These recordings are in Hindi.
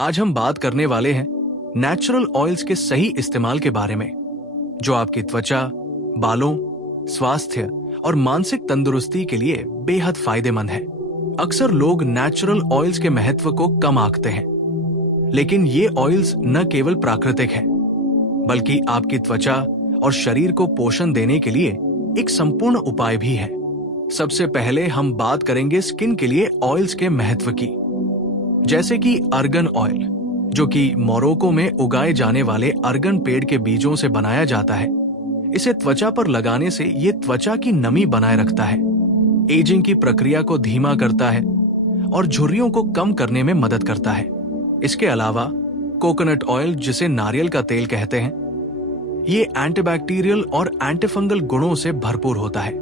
आज हम बात करने वाले हैं नेचुरल ऑयल्स के सही इस्तेमाल के बारे में, जो आपकी त्वचा, बालों, स्वास्थ्य और मानसिक तंदुरुस्ती के लिए बेहद फायदेमंद है। अक्सर लोग नेचुरल ऑयल्स के महत्व को कम आंकते हैं, लेकिन ये ऑयल्स न केवल प्राकृतिक हैं, बल्कि आपकी त्वचा और शरीर को पोषण देने के लिए एक संपूर्ण उपाय भी है। सबसे पहले हम बात करेंगे स्किन के लिए ऑयल्स के महत्व की, जैसे कि अर्गन ऑयल, जो कि मोरक्को में उगाए जाने वाले अर्गन पेड़ के बीजों से बनाया जाता है। इसे त्वचा पर लगाने से ये त्वचा की नमी बनाए रखता है, एजिंग की प्रक्रिया को धीमा करता है और झुर्रियों को कम करने में मदद करता है। इसके अलावा कोकोनट ऑयल, जिसे नारियल का तेल कहते हैं, ये एंटीबैक्टीरियल और एंटीफंगल गुणों से भरपूर होता है।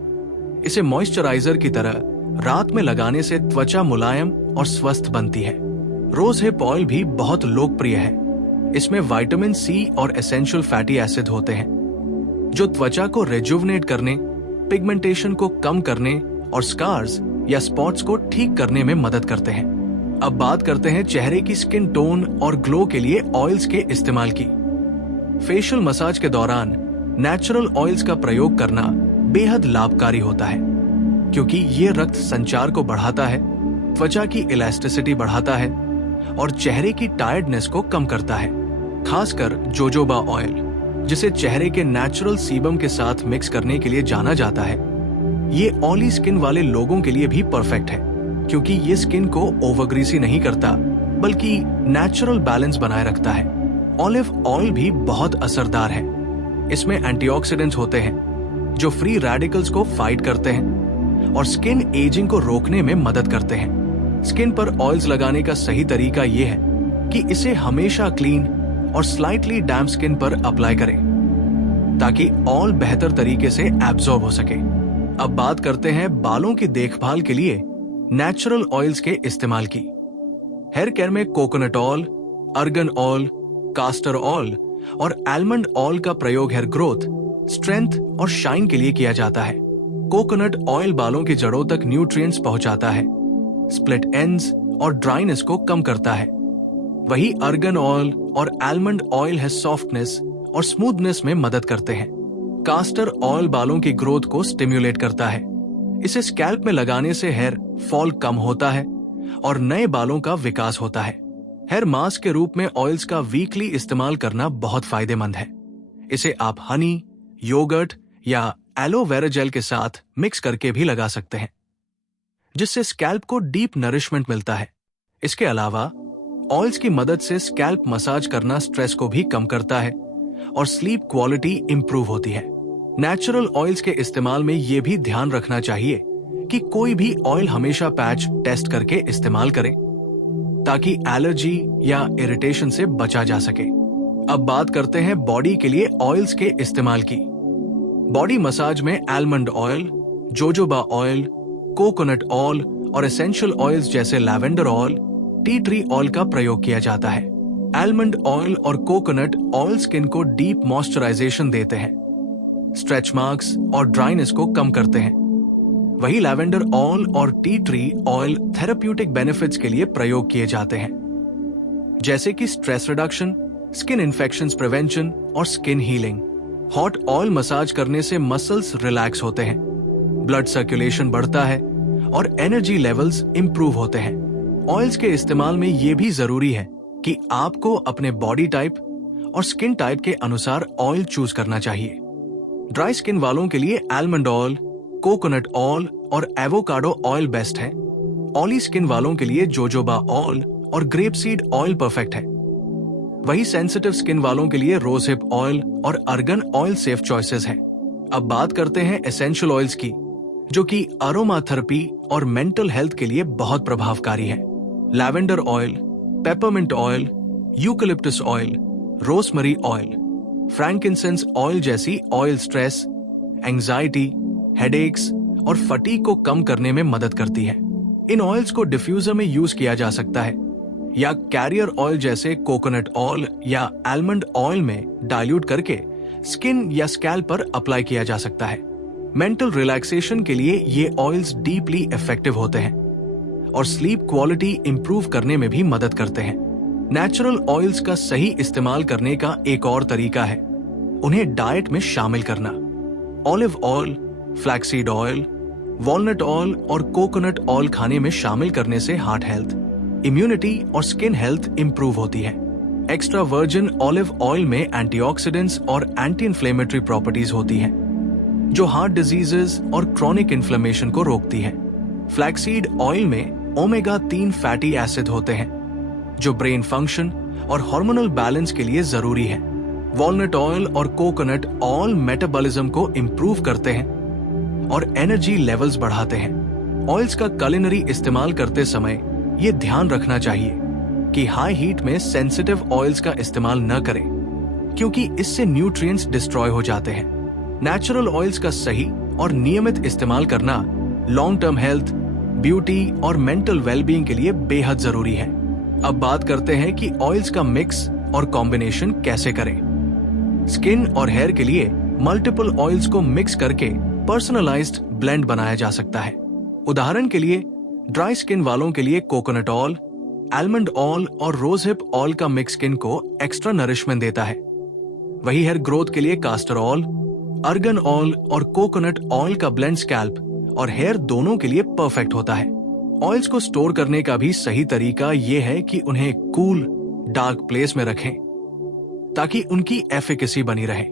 इसे मॉइस्चराइजर की तरह रात में लगाने से त्वचा मुलायम और स्वस्थ बनती है। रोज हिप ऑयल भी बहुत लोकप्रिय है। इसमें विटामिन सी और एसेंशियल फैटी एसिड होते हैं, जो त्वचा को रिजुवनेट करने, पिगमेंटेशन को कम करने और स्कार्स या स्पॉट्स को ठीक करने में मदद करते हैं। अब बात करते हैं चेहरे की स्किन टोन और ग्लो के लिए ऑयल्स के इस्तेमाल की। फेशियल मसाज के दौरान नेचुरल ऑयल्स का प्रयोग करना बेहद लाभकारी होता है, क्योंकि ये रक्त संचार को बढ़ाता है, त्वचा की इलास्टिसिटी बढ़ाता है और चेहरे की टायर्डनेस को कम करता है। खासकर जोजोबा ऑयल, जिसे चेहरे के नेचुरल सीबम के साथ मिक्स करने के लिए जाना जाता है, ये ऑयली स्किन वाले लोगों के लिए भी परफेक्ट है, क्योंकि ये स्किन को ओवरग्रीसी नहीं करता, बल्कि नेचुरल बैलेंस बनाए रखता है। ऑलिव ऑयल भी बहुत असरदार है। इसमें एंटीऑक्सीडेंट्स होते हैं, जो फ्री रेडिकल्स को फाइट करते हैं और स्किन एजिंग को रोकने में मदद करते हैं। स्किन पर ऑयल्स लगाने का सही तरीका यह है कि इसे हमेशा क्लीन और स्लाइटली डैम्प स्किन पर अप्लाई करें, ताकि ऑयल बेहतर तरीके से एब्जॉर्ब हो सके। अब बात करते हैं बालों की देखभाल के लिए नेचुरल ऑयल्स के इस्तेमाल की। हेयर केयर में coconut oil, organ oil, caster oil और आलमंड ऑयल का प्रयोग हेयर ग्रोथ, स्ट्रेंथ और शाइन के लिए किया जाता है। कोकोनट ऑयल बालों की जड़ों तक न्यूट्रिएंट्स पहुंचाता है, स्प्लिट एंड्स और ड्राइनेस को कम करता है। वही अर्गन ऑयल और आलमंड ऑयल है सॉफ्टनेस और स्मूथनेस में मदद करते हैं। कास्टर ऑयल बालों की ग्रोथ को स्टिम्युलेट करता है। इसे स्कैल्प में लगाने से हेयर फॉल कम होता है और नए बालों का विकास होता है। हेयर मास्क के रूप में ऑयल्स का वीकली इस्तेमाल करना बहुत फायदेमंद है। इसे आप हनी, योगर्ट या एलोवेरा जेल के साथ मिक्स करके भी लगा सकते हैं, जिससे स्कैल्प को डीप नरिशमेंट मिलता है। इसके अलावा ऑयल्स की मदद से स्कैल्प मसाज करना स्ट्रेस को भी कम करता है और स्लीप क्वालिटी इंप्रूव होती है। नेचुरल ऑयल्स के इस्तेमाल में यह भी ध्यान रखना चाहिए कि कोई भी ऑयल हमेशा पैच टेस्ट करके इस्तेमाल करें, ताकि एलर्जी या इरिटेशन से बचा जा सके। अब बात करते हैं बॉडी के लिए ऑयल्स के इस्तेमाल की। बॉडी मसाज में almond oil, jojoba oil, coconut oil और एसेंशियल ऑयल्स जैसे lavender oil, T tree oil का प्रयोग किया जाता है। आलमंड ऑयल और कोकोनट ऑयल स्किन को डीप मॉइस्चराइजेशन देते हैं, स्ट्रेच मार्क्स और ड्राइनेस को कम करते हैं। वही लैवेंडर ऑयल और tea tree oil therapeutic benefits के लिए प्रयोग किए जाते हैं, जैसे कि stress reduction, skin infections prevention और skin healing. Hot oil massage करने से मसल्स रिलैक्स होते हैं, ब्लड सर्कुलेशन बढ़ता है और एनर्जी लेवल्स इंप्रूव होते हैं। ऑयल्स के इस्तेमाल में यह भी जरूरी है कि आपको अपने बॉडी टाइप और स्किन टाइप के अनुसार ऑयल चूज करना चाहिए। ड्राई स्किन वालों के लिए आलमंड ऑयल, कोकोनट ऑयल और एवोकाडो ऑयल बेस्ट है। ऑयली स्किन वालों के लिए जोजोबा ऑयल और ग्रेपसीड ऑयल परफेक्ट है। वही सेंसिटिव स्किन वालों के लिए रोज हिप ऑयल और अर्गन ऑयल सेफ चॉइसेस हैं। अब बात करते हैं एसेंशियल ऑयल्स की, जो कि अरोमा थेरेपी और मेंटल हेल्थ के लिए बहुत प्रभावकारी है। Lavender oil, peppermint oil, eucalyptus oil, rosemary oil, frankincense oil जैसी ऑयल स्ट्रेस, एंजाइटी, हेडेक्स और फटीग को कम करने में मदद करती है। इन ऑयल्स को डिफ्यूजर में यूज किया जा सकता है या कैरियर ऑयल जैसे कोकोनट ऑयल या आलमंड ऑयल में डाइल्यूट करके स्किन या स्कैल्प पर अप्लाई किया जा सकता है। मेंटल रिलैक्सेशन के लिए ये ऑयल्स डीपली इफेक्टिव होते हैं और स्लीप क्वालिटी इंप्रूव करने में भी मदद करते हैं। नेचुरल ऑयल्स का सही इस्तेमाल करने का एक और तरीका है उन्हें डाइट में शामिल करना। Olive oil, flaxseed oil, walnut oil और कोकोनट ऑयल खाने में शामिल करने से हार्ट हेल्थ, इम्यूनिटी और स्किन हेल्थ इंप्रूव होती है। एक्स्ट्रा वर्जिन ऑलिव ऑयल में एंटीऑक्सीडेंट्स और एंटी इन्फ्लेमेटरी प्रॉपर्टीज होती हैं, जो हार्ट डिजीजेस और क्रॉनिक इन्फ्लेमेशन को रोकती है। फ्लैक्सीड ऑयल में ओमेगा 3 फैटी एसिड होते हैं, जो ब्रेन फंक्शन और हार्मोनल बैलेंस के लिए जरूरी है। वॉलनट ऑयल और कोकोनट ऑयल मेटाबॉलिज्म को इंप्रूव करते हैं और एनर्जी लेवल्स बढ़ाते हैं। ऑयल्स का कुलिनरी इस्तेमाल करते समय यह ध्यान रखना चाहिए कि हाई हीट में सेंसिटिव ऑयल्स का इस्तेमाल न करें, क्योंकि इससे न्यूट्रिएंट्स डिस्ट्रॉय हो जाते हैं। नेचुरल ऑयल्स का सही और नियमित इस्तेमाल करना लॉन्ग टर्म हेल्थ, ब्यूटी और मेंटल वेलबीइंग के लिए बेहद जरूरी है। अब बात करते हैं कि ऑयल्स का मिक्स और कॉम्बिनेशन कैसे करें। स्किन और हेयर के लिए मल्टीपल ऑयल्स को मिक्स करके पर्सनलाइज्ड ब्लेंड बनाया जा सकता है। उदाहरण के लिए ड्राई स्किन वालों के लिए कोकोनट ऑयल, आलमंड ऑयल और रोजहिप ऑयल का मिक्स स्किन को एक्स्ट्रा नरिशमेंट देता है। वही हेयर ग्रोथ के लिए कास्टर ऑयल, अर्गन ऑयल और कोकोनट ऑयल का ब्लेंड स्कैल्प और हेयर दोनों के लिए परफेक्ट होता है। ऑयल्स को स्टोर करने का भी सही तरीका यह है कि उन्हें कूल, डार्क प्लेस में रखें ताकि उनकी एफिकेसी बनी रहे।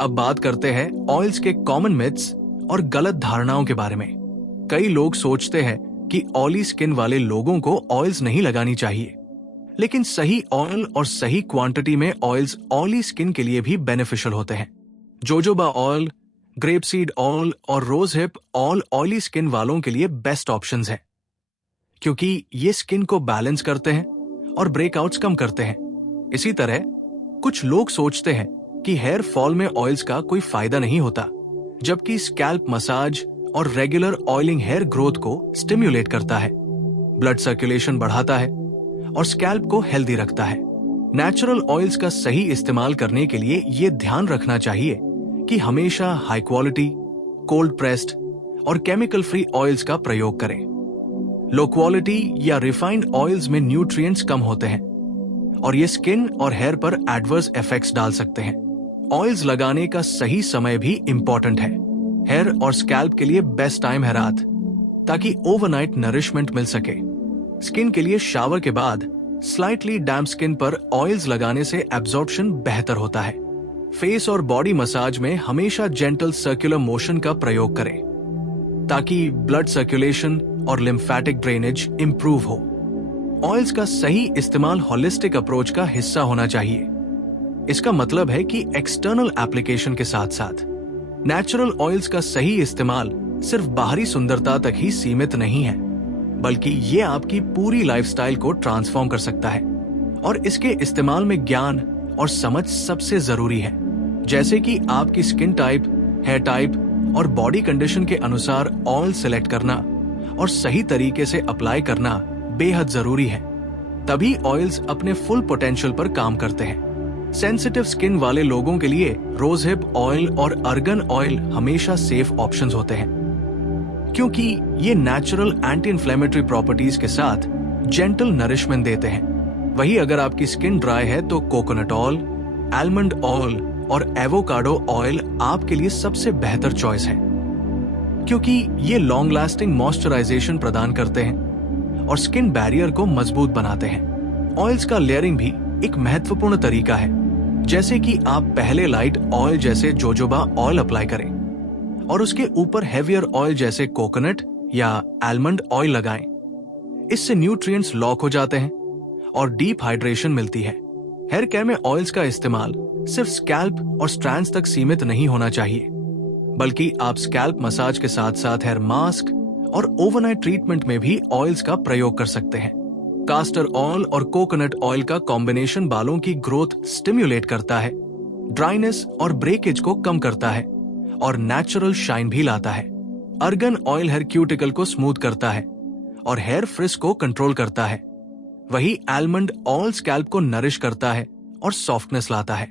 अब बात करते हैं ऑयल्स के कॉमन मिथ्स और गलत धारणाओं के बारे में। कई लोग सोचते हैं कि ऑयली स्किन वाले लोगों को ऑयल्स नहीं लगानी चाहिए, लेकिन सही ऑयल और सही क्वांटिटी में ऑयल्स ऑयली स्किन के लिए भी बेनिफिशियल होते हैं। जोजोबा ऑयल, ग्रेपसीड ऑयल और रोजहिप ऑयल ऑयली स्किन वालों के लिए बेस्ट ऑप्शंस हैं, क्योंकि ये स्किन को बैलेंस करते हैं और ब्रेकआउट्स कम करते हैं। इसी तरह कुछ लोग सोचते हैं कि हेयर फॉल में ऑयल्स का कोई फायदा नहीं होता, जबकि स्कैल्प मसाज और रेगुलर ऑयलिंग हेयर ग्रोथ को स्टिम्युलेट करता है, ब्लड सर्कुलेशन बढ़ाता है और स्कैल्प को हेल्दी रखता है। नेचुरल ऑयल्स का सही इस्तेमाल करने के लिए ये ध्यान रखना चाहिए कि हमेशा हाई क्वालिटी, कोल्ड प्रेस्ड और केमिकल फ्री ऑयल्स का प्रयोग करें। लो क्वालिटी या रिफाइंड ऑयल्स में न्यूट्रिएंट्स कम होते हैं और ये स्किन और हेयर पर एडवर्स इफेक्ट्स डाल सकते हैं। ऑयल्स लगाने का सही समय भी इंपॉर्टेंट है। हेयर और स्कैल्प के लिए बेस्ट टाइम है रात, ताकि ओवरनाइट नरिशमेंट मिल सके। स्किन के लिए शावर के बाद स्लाइटली डैम्प स्किन पर ऑयल्स लगाने से एब्जॉर्प्शन बेहतर होता है। फेस और बॉडी मसाज में हमेशा जेंटल सर्कुलर मोशन का प्रयोग करें, ताकि ब्लड सर्कुलेशन और लिम्फेटिक ड्रेनेज इंप्रूव हो। ऑयल्स का सही इस्तेमाल होलिस्टिक अप्रोच का हिस्सा होना चाहिए। इसका मतलब है कि एक्सटर्नल एप्लीकेशन के साथ साथ नेचुरल ऑयल्स का सही इस्तेमाल सिर्फ बाहरी सुंदरता तक ही सीमित नहीं है, बल्कि ये आपकी पूरी लाइफस्टाइल को ट्रांसफॉर्म कर सकता है। और इसके इस्तेमाल में ज्ञान और समझ सबसे जरूरी है, जैसे कि आपकी स्किन टाइप, हेयर टाइप और बॉडी कंडीशन के अनुसार ऑयल सिलेक्ट करना और सही तरीके से अप्लाई करना बेहद जरूरी है। तभी ऑयल्स अपने फुल पोटेंशियल पर काम करते हैं। सेंसिटिव स्किन वाले लोगों के लिए रोजहिप ऑयल और अर्गन ऑयल हमेशा सेफ ऑप्शंस होते हैं, क्योंकि ये नेचुरल एंटी इन्फ्लेमेटरी प्रॉपर्टीज के साथ जेंटल नरिशमेंट देते हैं। वही अगर आपकी स्किन ड्राई है तो कोकोनट ऑयल, आलमंड ऑयल और एवोकाडो ऑयल आपके लिए सबसे बेहतर चॉइस है, क्योंकि ये लॉन्ग लास्टिंग मॉइस्चराइजेशन प्रदान करते हैं और स्किन बैरियर को मजबूत बनाते हैं। ऑयल्स का लेयरिंग भी एक महत्वपूर्ण तरीका है, जैसे कि आप पहले लाइट ऑयल जैसे जोजोबा ऑयल अप्लाई करें और उसके ऊपर हेवियर ऑयल जैसे कोकोनट या आलमंड ऑयल लगाएं। इससे न्यूट्रिएंट्स लॉक हो जाते हैं और डीप हाइड्रेशन मिलती है। हेयर केयर में ऑयल्स का इस्तेमाल सिर्फ स्कैल्प और स्ट्रैंड्स तक सीमित नहीं होना चाहिए, बल्कि आप स्कैल्प मसाज के साथ साथ हेयर मास्क और ओवरनाइट ट्रीटमेंट में भी ऑयल्स का प्रयोग कर सकते हैं। कास्टर ऑयल और कोकोनट ऑयल का कॉम्बिनेशन बालों की ग्रोथ स्टिम्युलेट करता है, ड्राइनेस और ब्रेकेज को कम करता है और नेचुरल शाइन भी लाता है। अर्गन ऑयल हेयर क्यूटिकल को स्मूथ करता है और हेयर फ्रिज को कंट्रोल करता है। वही आलमंड ऑयल स्कैल्प को नरिश करता है और सॉफ्टनेस लाता है।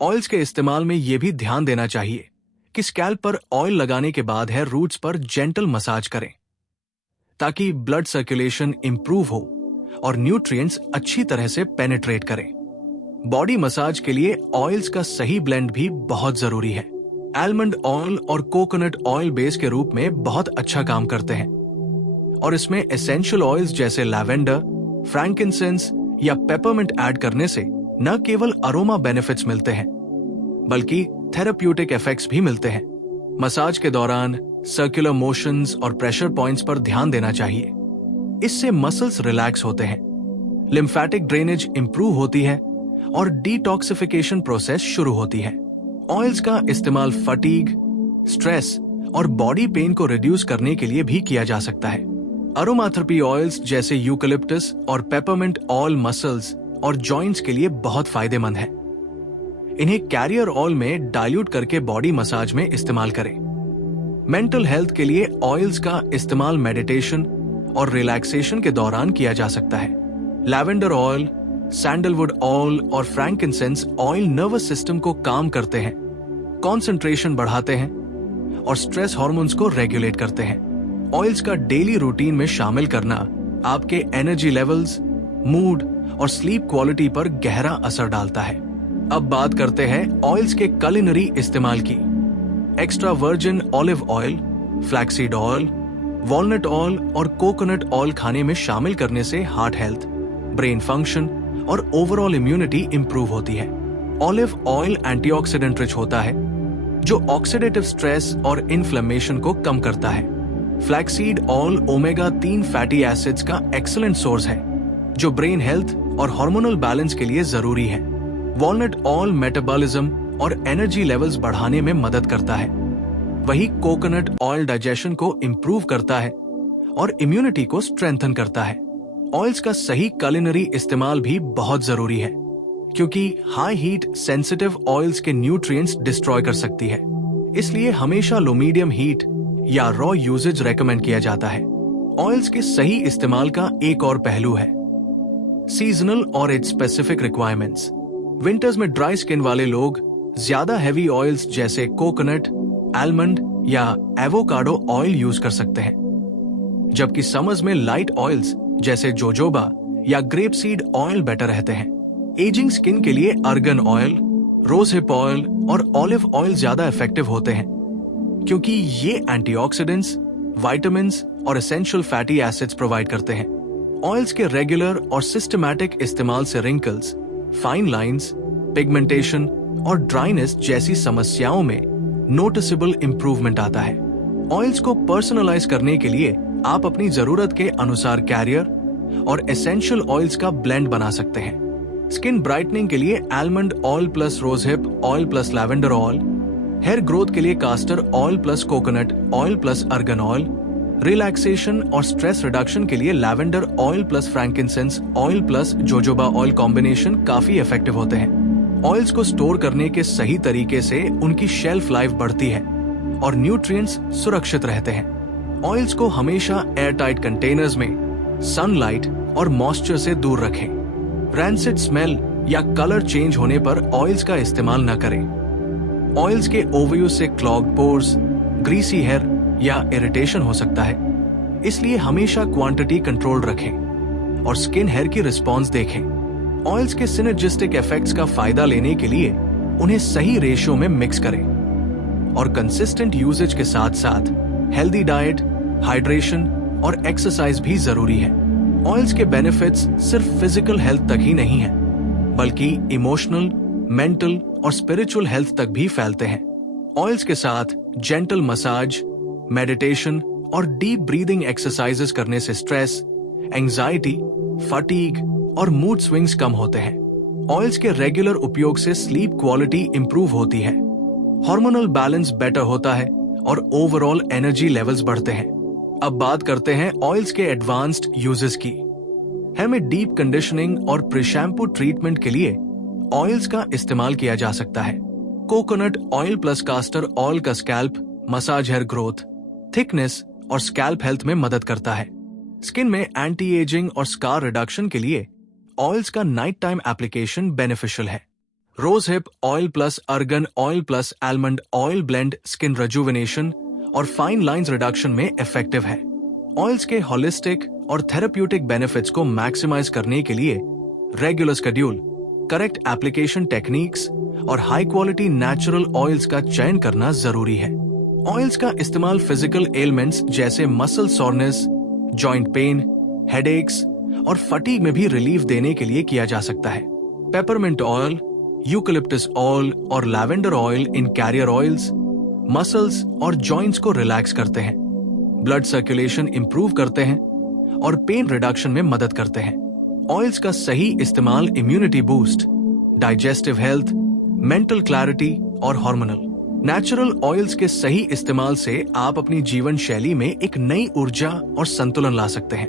ऑयल्स के इस्तेमाल में यह भी ध्यान देना चाहिए कि स्कैल्प पर ऑयल लगाने के बाद हेयर रूट्स पर जेंटल मसाज करें, ताकि ब्लड सर्कुलेशन इंप्रूव हो और न्यूट्रिएंट्स अच्छी तरह से पेनिट्रेट करें। बॉडी मसाज के लिए ऑयल्स का सही ब्लेंड भी बहुत जरूरी है। आलमंड ऑयल और कोकोनट ऑयल बेस के रूप में बहुत अच्छा काम करते हैं और इसमें एसेंशियल ऑयल्स जैसे लैवेंडर, फ्रैंकिंसेंस या पेपरमिंट ऐड करने से न केवल अरोमा बेनिफिट्स मिलते हैं बल्कि थेराप्यूटिक इफेक्ट्स भी मिलते हैं। मसाज के दौरान सर्कुलर मोशंस और प्रेशर पॉइंट्स पर ध्यान देना चाहिए। इससे मसल्स रिलैक्स होते हैं, लिम्फेटिक ड्रेनेज इंप्रूव होती है और डिटॉक्सिफिकेशन प्रोसेस शुरू होती है। ऑयल्स का इस्तेमाल फटीग, स्ट्रेस और बॉडी पेन को रिड्यूस करने के लिए भी किया जा सकता है। अरोमाथेरेपी ऑयल्स जैसे यूकलिप्टस और पेपरमिंट ऑयल मसल्स और जॉइंट्स के लिए बहुत फायदेमंद है। इन्हें कैरियर ऑयल में डाइल्यूट करके बॉडी मसाज में इस्तेमाल करें। मेंटल हेल्थ के लिए ऑयल्स का इस्तेमाल मेडिटेशन और रिलैक्सेशन के दौरान किया जा सकता है। लैवेंडर ऑयल, सैंडलवुड ऑयल और फ्रैंकिंसेंस ऑयल नर्वस सिस्टम को काम करते हैं, कंसंट्रेशन बढ़ाते हैं और स्ट्रेस हार्मोन्स को रेगुलेट करते हैं। ऑयल्स का डेली रूटीन में शामिल करना आपके एनर्जी लेवल्स, मूड और स्लीप क्वालिटी पर गहरा असर डालता है। अब बात करते हैं ऑयल्स के कुलिनरी इस्तेमाल की। Extra virgin olive oil, flaxseed oil, walnut oil और कोकोनट ऑयल खाने में शामिल करने से हार्ट हेल्थ, ब्रेन फंक्शन और ओवरऑल इम्यूनिटी इंप्रूव होती है। ऑलिव ऑयल एंटीऑक्सीडेंट रिच होता है जो ऑक्सीडेटिव स्ट्रेस और इन्फ्लेमेशन को कम करता है। Flaxseed oil omega 3 fatty acids का एक्सीलेंट सोर्स है जो ब्रेन हेल्थ और हार्मोनल बैलेंस के लिए जरूरी है। वॉलनट ऑयल मेटाबॉलिज्म और एनर्जी लेवल्स बढ़ाने में मदद करता है। वही कोकोनट ऑयल डाइजेशन को इंप्रूव करता है और इम्यूनिटी को स्ट्रेंथन करता है। ऑयल्स का सही कुलिनरी इस्तेमाल भी बहुत जरूरी है क्योंकि हाई हीट सेंसिटिव ऑयल्स के न्यूट्रिएंट्स डिस्ट्रॉय कर सकती है। इसलिए हमेशा लो मीडियम हीट या रॉ यूजेज रेकमेंड किया जाता है। ऑयल्स के सही इस्तेमाल का एक और पहलू है सीजनल और इट्स स्पेसिफिक रिक्वायरमेंट्स। विंटर्स में ड्राई स्किन वाले लोग ज्यादा हैवी ऑयल्स जैसे कोकोनट, आलमंड या एवोकाडो ऑयल यूज कर सकते हैं, जबकि समर्स में लाइट ऑयल्स जैसे जोजोबा या ग्रेप सीड ऑयल बेटर रहते हैं। एजिंग स्किन के लिए argan oil, rose hip oil और ऑलिव ऑयल ज्यादा इफेक्टिव होते हैं क्योंकि ये एंटीऑक्सीडेंट्स, विटामिन्स और एसेंशियल फैटी एसिड्स प्रोवाइड करते हैं। ऑयल्स के रेगुलर और सिस्टमैटिक इस्तेमाल से रिंकल्स, फाइन लाइंस, पिगमेंटेशन और ड्राइनेस जैसी समस्याओं में नोटिसेबल इंप्रूवमेंट आता है। ऑयल्स को पर्सनलाइज करने के लिए आप अपनी जरूरत के अनुसार कैरियर और एसेंशियल ऑयल्स का ब्लेंड बना सकते हैं। स्किन ब्राइटनिंग के लिए almond oil plus rosehip oil plus lavender oil, hair growth के लिए castor oil plus coconut oil plus argan oil, relaxation और स्ट्रेस रिडक्शन के लिए lavender oil plus frankincense oil plus jojoba oil combination काफी इफेक्टिव होते हैं। ऑयल्स को स्टोर करने के सही तरीके से उनकी शेल्फ लाइफ बढ़ती है और न्यूट्रिएंट्स सुरक्षित रहते हैं। ऑयल्स को हमेशा एयर टाइट कंटेनर्स में सनलाइट और मॉइस्चर से दूर रखें। रैंसिड स्मेल या कलर चेंज होने पर ऑयल्स का इस्तेमाल न करें। ऑयल्स के ओवरयूज से क्लॉग्ड पोर्स, ग्रीसी हेयर या इरिटेशन हो सकता है, इसलिए हमेशा क्वांटिटी कंट्रोल रखें और स्किन हेयर की रिस्पॉन्स देखें। ऑयल्स के सिनर्जिस्टिक इफेक्ट्स का फायदा लेने के लिए उन्हें सही रेशियो में मिक्स करें और कंसिस्टेंट यूजेज के साथ साथ हेल्दी डाइट, हाइड्रेशन और एक्सरसाइज भी जरूरी है। ऑयल्स के बेनिफिट्स सिर्फ फिजिकल हेल्थ तक ही नहीं है बल्कि इमोशनल, मेंटल और स्पिरिचुअल हेल्थ तक भी फैलते हैं। ऑयल्स के साथ जेंटल मसाज, मेडिटेशन और डीप ब्रीदिंग एक्सरसाइजेस करने से स्ट्रेस, एंजाइटी, फटीग और मूड स्विंग्स कम होते हैं। ऑयल्स के रेगुलर उपयोग से स्लीप क्वालिटी इंप्रूव होती है, हार्मोनल बैलेंस बेटर होता है और ओवरऑल एनर्जी लेवल्स बढ़ते हैं। अब बात करते हैं ऑयल्स के एडवांस्ड यूजेस की। हेयर में डीप कंडीशनिंग और प्री-शैम्पू ट्रीटमेंट के लिए ऑयल्स का इस्तेमाल किया जा सकता है। Coconut oil plus castor oil का scalp massage, hair growth, thickness और स्कैल्प हेल्थ में मदद करता है। स्किन में एंटी एजिंग और स्कार रिडक्शन के लिए ऑयल्स का नाइट टाइम एप्लीकेशन बेनिफिशियल है। Rose hip oil plus argan oil plus almond oil blend skin rejuvenation और फाइन लाइंस रिडक्शन में इफेक्टिव है। ऑयल्स के होलिस्टिक और थेरेप्यूटिक बेनिफिट्स को मैक्सिमाइज करने के लिए regular schedule, correct application techniques और हाई क्वालिटी नेचुरल ऑयल्स का चयन करना जरूरी है। ऑयल्स का इस्तेमाल फिजिकल एलिमेंट्स जैसे muscle soreness, joint pain, headaches और फटीग में भी रिलीफ देने के लिए किया जा सकता है। पेपरमिंट ऑयल, यूकलिप्टस ऑयल और लैवेंडर ऑयल इन कैरियर ऑयल्स मसल्स और जॉइंट्स को रिलैक्स करते हैं, ब्लड सर्कुलेशन इंप्रूव करते हैं और पेन रिडक्शन में मदद करते हैं। ऑयल्स का सही इस्तेमाल immunity boost, digestive health, mental clarity और हार्मोनल नेचुरल ऑयल्स के सही इस्तेमाल से आप अपनी जीवन शैली में एक नई ऊर्जा और संतुलन ला सकते हैं,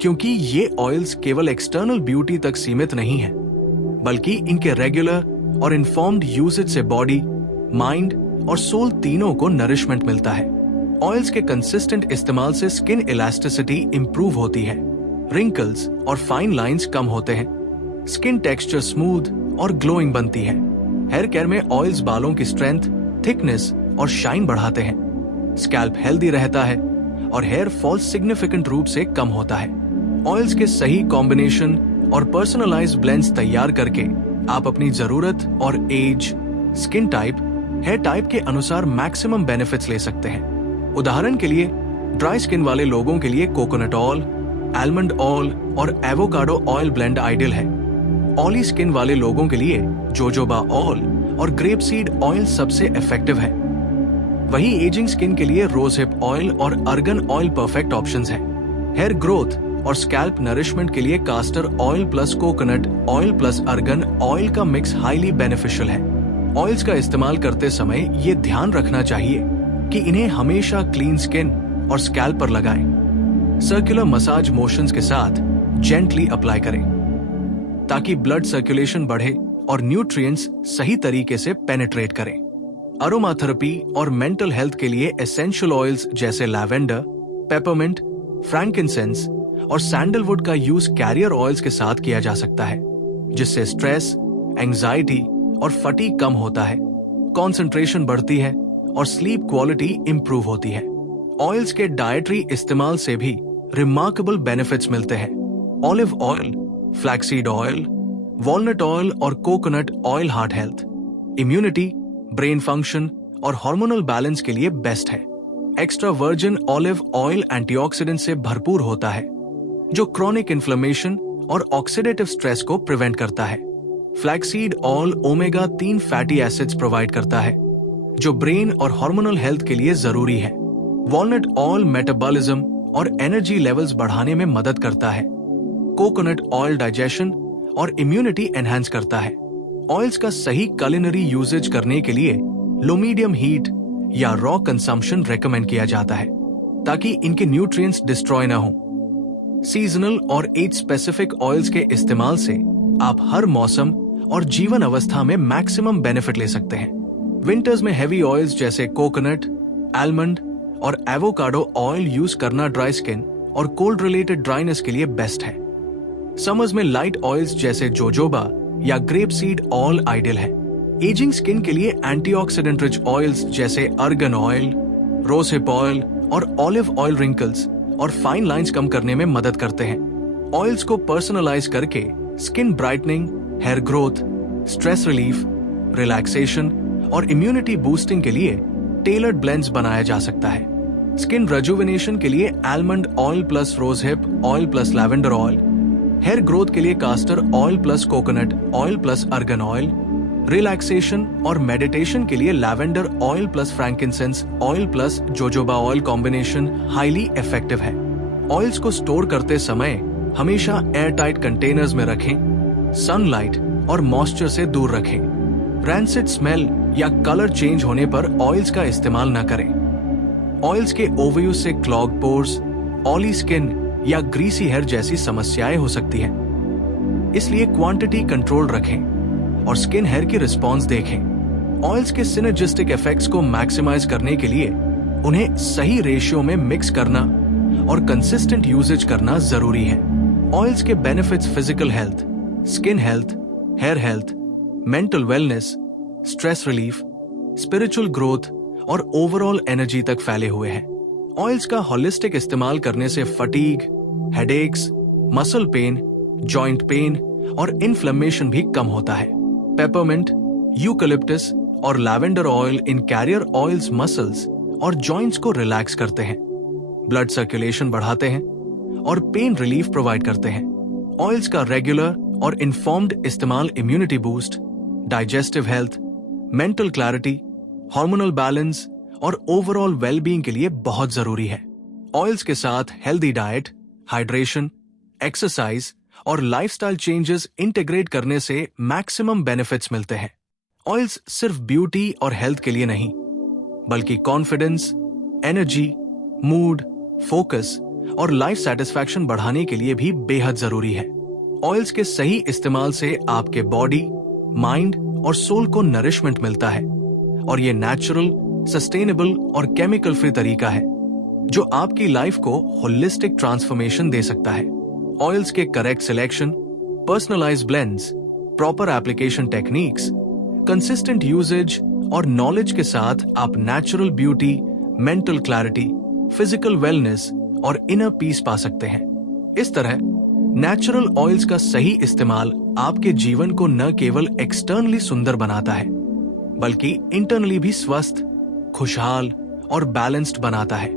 क्योंकि ये ऑयल्स केवल एक्सटर्नल ब्यूटी तक सीमित नहीं है, बल्कि इनके रेगुलर और इन्फॉर्म्ड यूजेज से बॉडी, माइंड और सोल तीनों को नरिशमेंट मिलता है। ऑयल्स के कंसिस्टेंट इस्तेमाल से स्किन इलास्टिसिटी इंप्रूव होती है, रिंकल्स और फाइन लाइंस कम होते हैं, स्किन टेक्सचर स्मूथ और ग्लोइंग बनती है। हेयर केयर में ऑयल्स बालों की स्ट्रेंथ, थिकनेस और शाइन बढ़ाते हैं, स्कैल्प हेल्दी रहता है और हेयर फॉल सिग्निफिकेंट रूप से कम होता है। ऑयल्स के सही कॉम्बिनेशन और पर्सनलाइज्ड ब्लेंड्स तैयार करके आप अपनी जरूरत और age, skin type, hair type के अनुसार मैक्सिमम बेनिफिट्स ले सकते हैं। उदाहरण के लिए ड्राई स्किन वाले लोगों के लिए कोकोनट ऑयल, आलमंड ऑयल और एवोकाडो ऑयल ब्लेंड आइडियल है। ऑयली स्किन वाले लोगों के लिए जोजोबा ऑयल और ग्रेप सीड ऑयल सबसे इफेक्टिव है। वही एजिंग स्किन के लिए रोज हिप ऑयल और अर्गन ऑयल परफेक्ट ऑप्शंस हैं। हेयर ग्रोथ और स्कैल्प नरिशमेंट के लिए castor oil plus coconut oil plus argan oil का मिक्स हाईली बेनिफिशियल है। ऑयल्स का इस्तेमाल करते समय ये ध्यान रखना चाहिए कि इन्हें हमेशा क्लीन स्किन और स्कैल्प पर लगाएं। सर्कुलर मसाज मोशंस के साथ जेंटली अप्लाई करें ताकि ब्लड सर्कुलेशन बढ़े और न्यूट्रिएंट्स सही तरीके से पेनिट्रेट करें। अरोमा थेरेपी और मेंटल हेल्थ के लिए एसेंशियल ऑयल्स जैसे लैवेंडर, पेपरमिंट, फ्रैंकिंसेंस और सैंडलवुड का यूज कैरियर ऑयल्स के साथ किया जा सकता है, जिससे स्ट्रेस, एंजाइटी और फटीग कम होता है, कंसंट्रेशन बढ़ती है और स्लीप क्वालिटी इंप्रूव होती है। ऑयल्स के डाइटरी इस्तेमाल से भी रिमार्केबल बेनिफिट्स मिलते हैं। Olive oil, flaxseed oil, walnut oil और coconut oil heart health, immunity, brain function और हार्मोनल बैलेंस के लिए बेस्ट है। Extra virgin olive oil antioxidant से भरपूर होता है, जो क्रोनिक इन्फ्लेमेशन और ऑक्सीडेटिव स्ट्रेस को प्रिवेंट करता है। Flaxseed oil omega 3 fatty acids provide करता है, जो ब्रेन और हार्मोनल हेल्थ के लिए जरूरी है। वॉलनट ऑयल मेटाबॉलिज्म और एनर्जी लेवल्स बढ़ाने में मदद करता है। कोकोनट ऑयल डाइजेशन और इम्यूनिटी एनहांस करता है। ऑयल्स का सही कुलिनरी यूजेज करने के लिए लो मीडियम हीट या रॉ कंजम्पशन रेकमेंड किया जाता है, ताकि इनके न्यूट्रिएंट्स डिस्ट्रॉय ना हो। सीजनल और एज स्पेसिफिक ऑयल्स के इस्तेमाल से आप हर मौसम और जीवन अवस्था में मैक्सिमम बेनिफिट ले सकते हैं। विंटर्स में हेवी ऑयल्स जैसे कोकोनट, आलमंड और एवोकाडो ऑयल यूज करना ड्राई स्किन और कोल्ड रिलेटेड ड्राइनेस के लिए बेस्ट है। समर्स में लाइट ऑयल्स जैसे जोजोबा या ग्रेप सीड ऑयल आइडियल है। एजिंग स्किन के लिए एंटीऑक्सीडेंट रिच ऑयल्स जैसे argan oil, rose hip oil और ऑलिव ऑयल रिंकल्स और फाइन लाइंस कम करने में मदद करते हैं। ऑयल्स को पर्सनलाइज करके skin brightening, hair growth, stress relief, relaxation और इम्यूनिटी बूस्टिंग के लिए टेलर्ड ब्लेंड्स बनाया जा सकता है। स्किन रेजुविनेशन के लिए almond oil plus rose hip oil plus lavender oil, hair growth के लिए castor oil plus coconut oil plus argan oil, relaxation और मेडिटेशन के लिए lavender oil plus frankincense oil plus jojoba oil combination highly effective है। ऑयल्स को स्टोर करते समय हमेशा एयर टाइट कंटेनर्स में रखें, सनलाइट और मॉइस्चर से दूर रखें। रैंसिड स्मेल या कलर चेंज होने पर ऑयल्स का इस्तेमाल न करें। ऑयल्स के ओवरयूज से क्लॉग पोर्स, ऑयली स्किन या ग्रीसी हेयर जैसी समस्याएं हो सकती हैं। इसलिए क्वांटिटी कंट्रोल रखें और स्किन हेयर की रिस्पॉन्स देखें। ऑयल्स के सिनर्जिस्टिक इफेक्ट्स को मैक्सिमाइज करने के लिए उन्हें सही रेशियो में मिक्स करना और कंसिस्टेंट यूजेज करना जरूरी है। ऑयल्स के benefits physical health, skin health, hair health, mental wellness, stress relief, spiritual growth और ओवरऑल एनर्जी तक फैले हुए हैं। ऑयल्स का होलिस्टिक इस्तेमाल करने से fatigue, headaches, muscle pain, joint pain और इन्फ्लेमेशन भी कम होता है। पेपरमिंट, यूकलिप्टस और लैवेंडर ऑयल इन कैरियर ऑयल्स मसल्स और जॉइंट्स को रिलैक्स करते हैं, ब्लड सर्कुलेशन बढ़ाते हैं और पेन रिलीफ प्रोवाइड करते हैं। ऑयल्स का रेगुलर और इन्फॉर्म्ड इस्तेमाल immunity boost, digestive health, mental clarity, hormonal balance और ओवरऑल वेलबींग के लिए बहुत जरूरी है। ऑयल्स के साथ हेल्दी डाइट, हाइड्रेशन, एक्सरसाइज और लाइफस्टाइल चेंजेस इंटीग्रेट करने से मैक्सिमम बेनिफिट्स मिलते हैं। ऑयल्स सिर्फ ब्यूटी और हेल्थ के लिए नहीं, बल्कि कॉन्फिडेंस, एनर्जी, मूड, फोकस और लाइफ सेटिस्फैक्शन बढ़ाने के लिए भी बेहद जरूरी है। ऑयल्स के सही इस्तेमाल से आपके बॉडी, माइंड और सोल को नरिशमेंट मिलता है और ये नेचुरल, सस्टेनेबल और केमिकल फ्री तरीका है जो आपकी लाइफ को होलिस्टिक ट्रांसफॉर्मेशन दे सकता है। ऑयल्स के correct selection, personalised blends, proper application techniques, consistent usage और नॉलेज के साथ आप natural beauty, mental clarity, physical wellness और इनर पीस पा सकते हैं। इस तरह नेचुरल ऑयल्स का सही इस्तेमाल आपके जीवन को न केवल एक्सटर्नली सुंदर बनाता है, बल्कि इंटरनली भी स्वस्थ, खुशहाल और बैलेंस्ड बनाता है।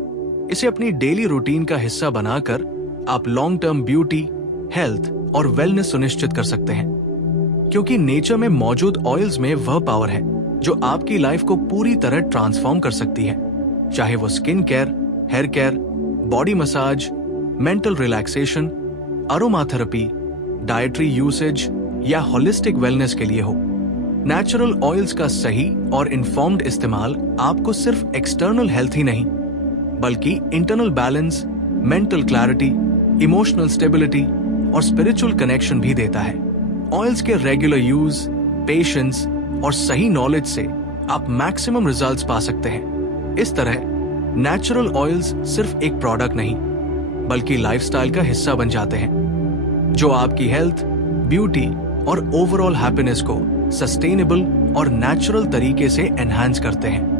इसे अपनी डेली रूटीन का हिस्सा बनाकर आप लॉन्ग टर्म ब्यूटी, हेल्थ और वेलनेस सुनिश्चित कर सकते हैं, क्योंकि नेचर में मौजूद ऑयल्स में वह पावर है जो आपकी लाइफ को पूरी तरह ट्रांसफॉर्म कर सकती है, चाहे वो skin care, hair care, body massage, mental relaxation, aroma therapy, dietary usage या होलिस्टिक वेलनेस के लिए हो। नेचुरल ऑयल्स का सही और इन्फॉर्म्ड इस्तेमाल आपको सिर्फ एक्सटर्नल हेल्थ ही नहीं, बल्कि internal balance, mental clarity, emotional stability और स्पिरिचुअल कनेक्शन भी देता है। ऑयल्स के रेगुलर यूज, पेशेंस और सही नॉलेज से आप मैक्सिमम रिजल्ट्स पा सकते हैं। इस तरह नेचुरल ऑयल्स सिर्फ एक प्रोडक्ट नहीं, बल्कि लाइफस्टाइल का हिस्सा बन जाते हैं जो आपकी हेल्थ, ब्यूटी और ओवरऑल हैप्पीनेस को सस्टेनेबल और नेचुरल तरीके से एनहांस करते हैं।